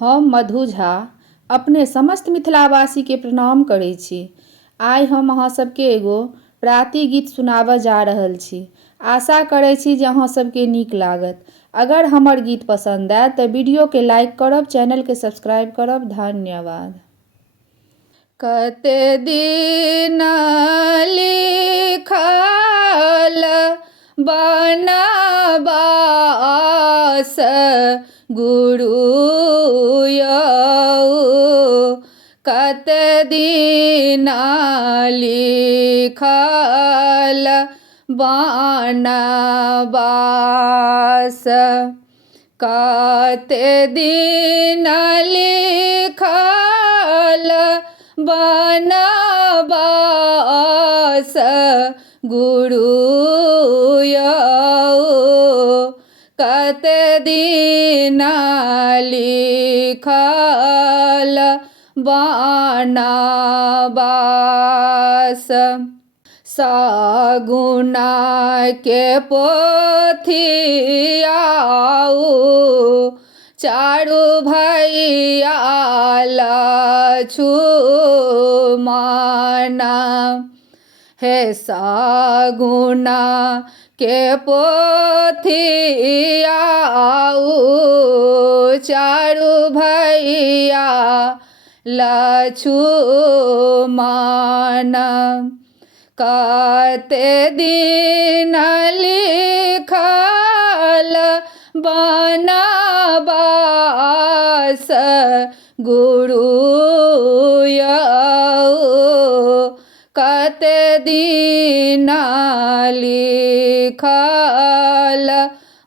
हम मधु झा अपने समस्त मिथिलावासी के प्रणाम करै छी। आइ हम अहाँ सबके एगो प्राति गीत सुनाबऽ जा रहल छी। आशा करै छी जे अहाँ सबके नीक लागत। अगर हमर गीत पसंद आए तऽ वीडियो के लाइक करब, चैनल के सब्सक्राइब करब। धन्यवाद। कते दिन लिखल बनबास गुरु यौ, कते दिन लिखल बनबास, कते दिन लिखल बनबास गुरु यौ, कते दिन लिखल बनबास। सगुन के पोथियाऊ चारू भैया लछुमन, हे सगुन के पोथियाऊ चारू भैया लछुमन, कते दिन लिखल बनबास गुरु यौ, कते दिन लिखल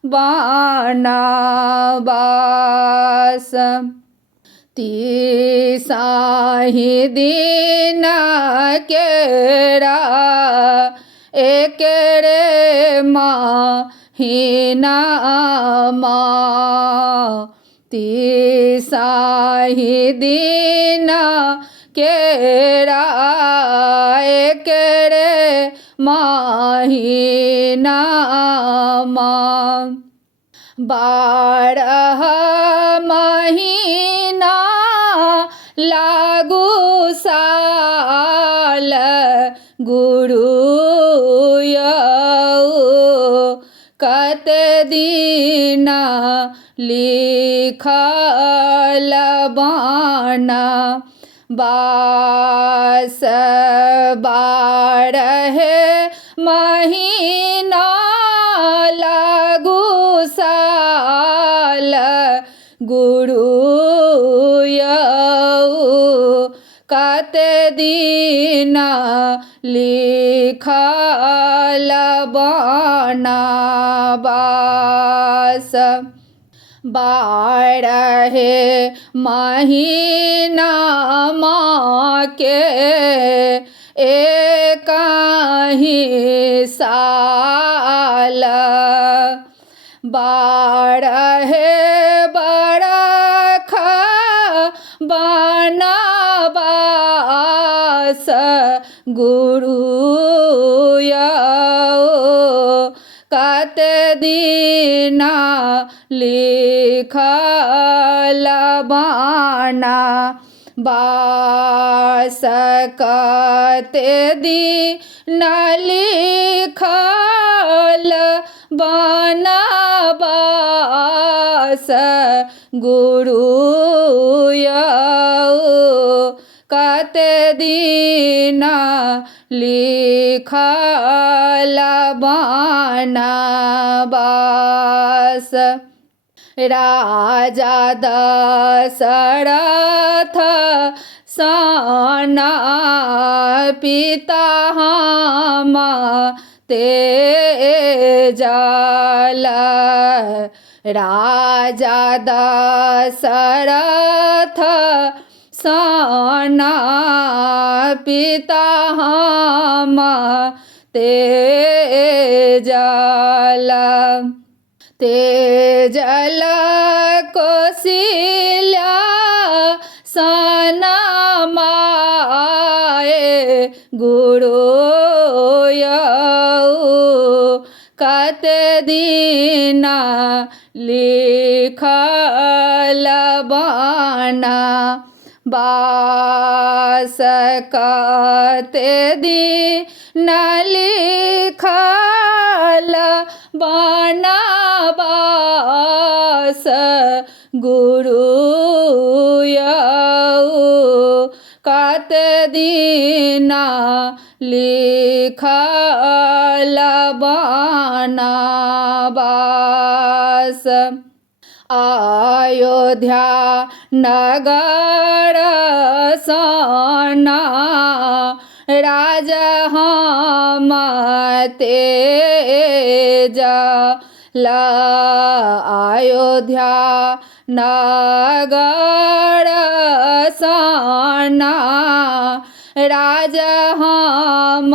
बनबास। तीसाही दिन केरा एकरे महीनामा, तीसाही दिन केरा एकरे महीनामा, 12 महीना लागू साल गुरु यौ, कते दिन लिखल बनबास, 12 महीना लागू साल गुरु यौ, कते दिन लिखल बनबास। 12 महीनामा के एकहि साल, 12 बरख बनबास गुरु यौ, कते दिन लिखल बनबास, कते दिन लिखल बनबास गुरु यौ, कते दिन लिखल बनबास। राजा दशरथ सन पिता हम तेजल, राजा दशरथ सन पिता हम तेजल, तेजल कौशल्या सन माए गुरु यौ, कते दिन लिखल बा बाना बास कते दिन लिखल बाना बास गुरु कते दिन लिखल बाना बास अयोध्या नगर सना राजा हम तेज अयोध्या नगर सना राजा हम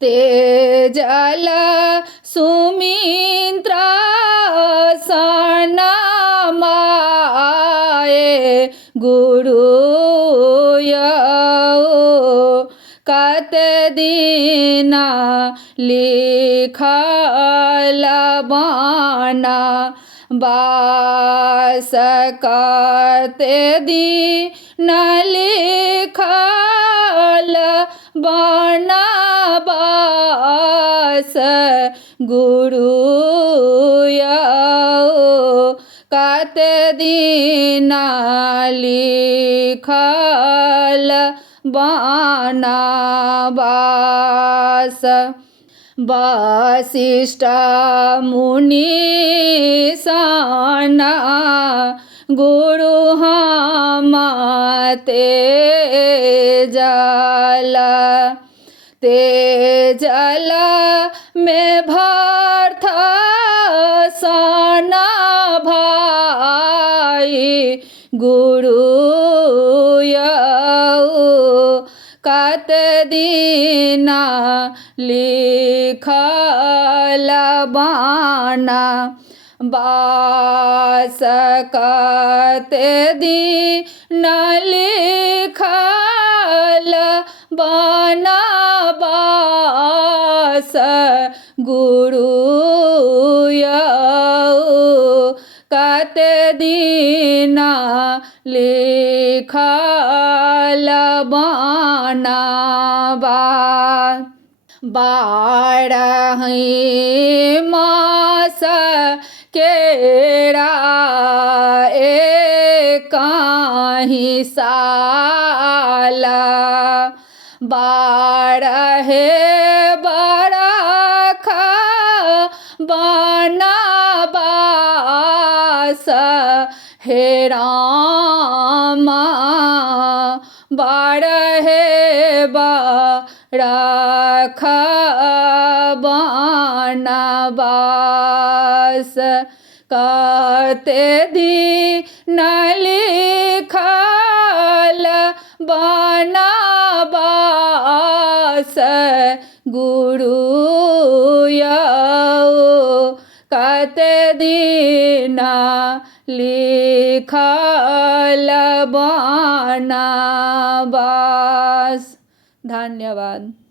तेजल सुमित्र सनमाए गुरु कते दिन लिखल बाना बास कते दिन लिखल बाना बास गुरु कते दिन लिखल बाना बास वशिष्ठ मुनि सना गुरु हम तेजल में भर्थ सना भाई गुरु कते दिन लिखल बाना बास कते दिन लिखल बाना बास गुरु कते दिन लिखल बाना बारह मास केरा एकाही साल बारह बरख बाना बास हे रामा बारह बरख बाना बास कते दिन लिखल बाना बास गुरु कते दिन लिखल बाना बास। धन्यवाद।